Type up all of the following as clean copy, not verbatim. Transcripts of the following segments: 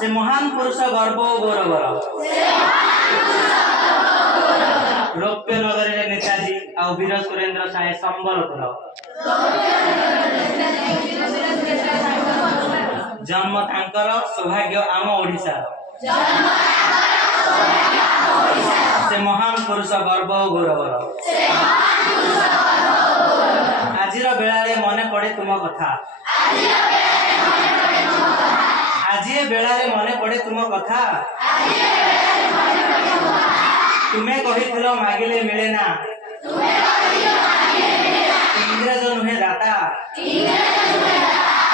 से महान पुरुष गर्व और गौरवर रौप्य नगरी नेताजी आ वीर सुरेंद्र साहे संबलपुर जन्म तांकर सौभाग्य आम ओडिशा से महान पुरुष गर्व और गौरवर आजिर बेलारे मने पड़े तुम कथा आजिए बेलारे मने पड़े तुम कथा तुम्हें कहिथिलो मागिले मिले ना इंग्रज नुहे दाता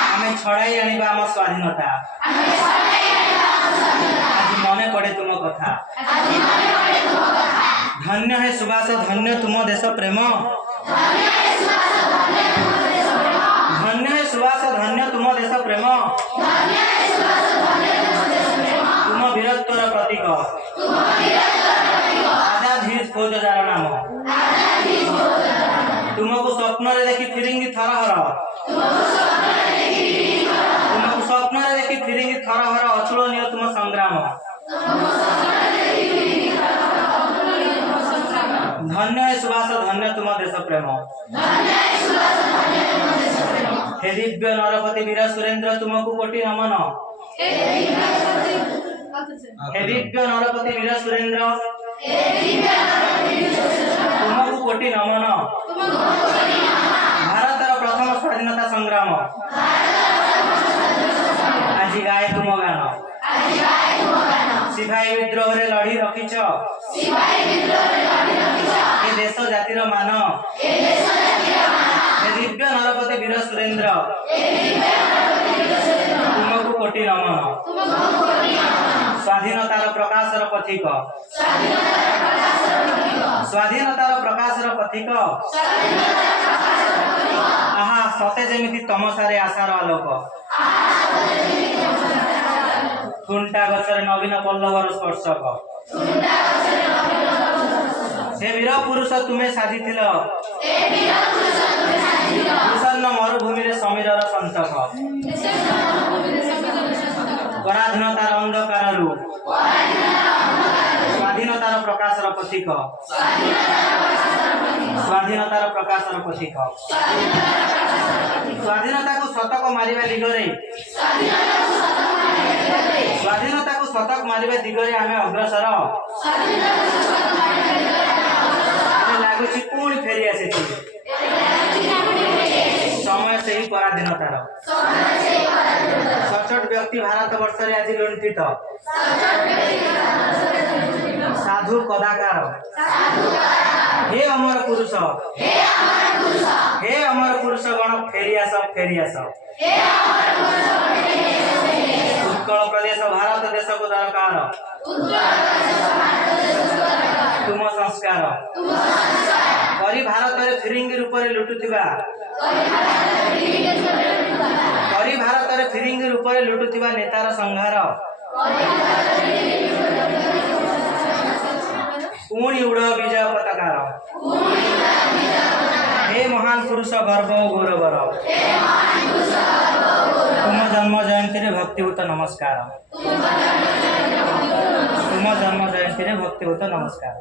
आमे छड़ाई आनिबा आम स्वाधीनता आज मने पड़े तुम कथा धन्य है सुभाष धन्य तुम देश प्रेम धन्य है सुभाष धन्य तुम देश प्रेम तुम वीरत्वर प्रतीक आजाद हिंद फौज जार नाम तुमको स्वप्न रे देखी फिरिंगी थरहर तुमको स्वप्न रे देखी फिरिंगी थरहर अचुलनीय तुम संग्राम धन्य है सुभाष धन्य तुम देश प्रेम हे दिव्य नरपति वीर सुरेंद्र तुमको कोटि नमन हे दिव्य नरपति वीर सुरेंद्र तुमको कोटि नमन भारतर प्रथम स्वाधीनता संग्राम आज गाए तुम गान सिपाही विद्रोह रे लड़ी रखिछ ए देश जातिर मान ए दिव्य नरपति वीर सुरेंद्र तुमको कोटि नमन स्वाधीनतार प्रकाशर पथिक स्वाधीनतार प्रकाशर पथिक आहा सते जेमिति तमसारे आशार आलोक ठुंटा गछरे नवीन पल्लवर स्पर्शक हे वीर पुरुष तुम्हें साधिथिल विषण्ण मरुभूमि रे समीरर संतक पराधीनतार अंधकार स्वाधीनतार प्रकाशर पथिक स्वाधीनतार प्रकाशर पथिक स्वाधीनता को शतक मारिबा दिगरे स्वाधीनता को शतक मारिबा दिगरे आमे अग्रसर लागुची पुणी फेरी आसी समय से ही पराधीनतार सचोट व्यक्ति भारत वर्ष रे आज लुंठित साधु कदाकार हे अमर पुरुष गण फेरियास उत्कल प्रदेश भारत देश को दरकार तुम संस्कार करी भारत रे फिरिंगी रूप रे लुटुथिबा नेतार संहार पुणी उड़ विजय पताकार हे महान पुरुष गर्व गौरवर तुम जन्म जयंती रे भक्तिभूत नमस्कार तुम जन्म जयंती रे भक्तिभूत नमस्कार।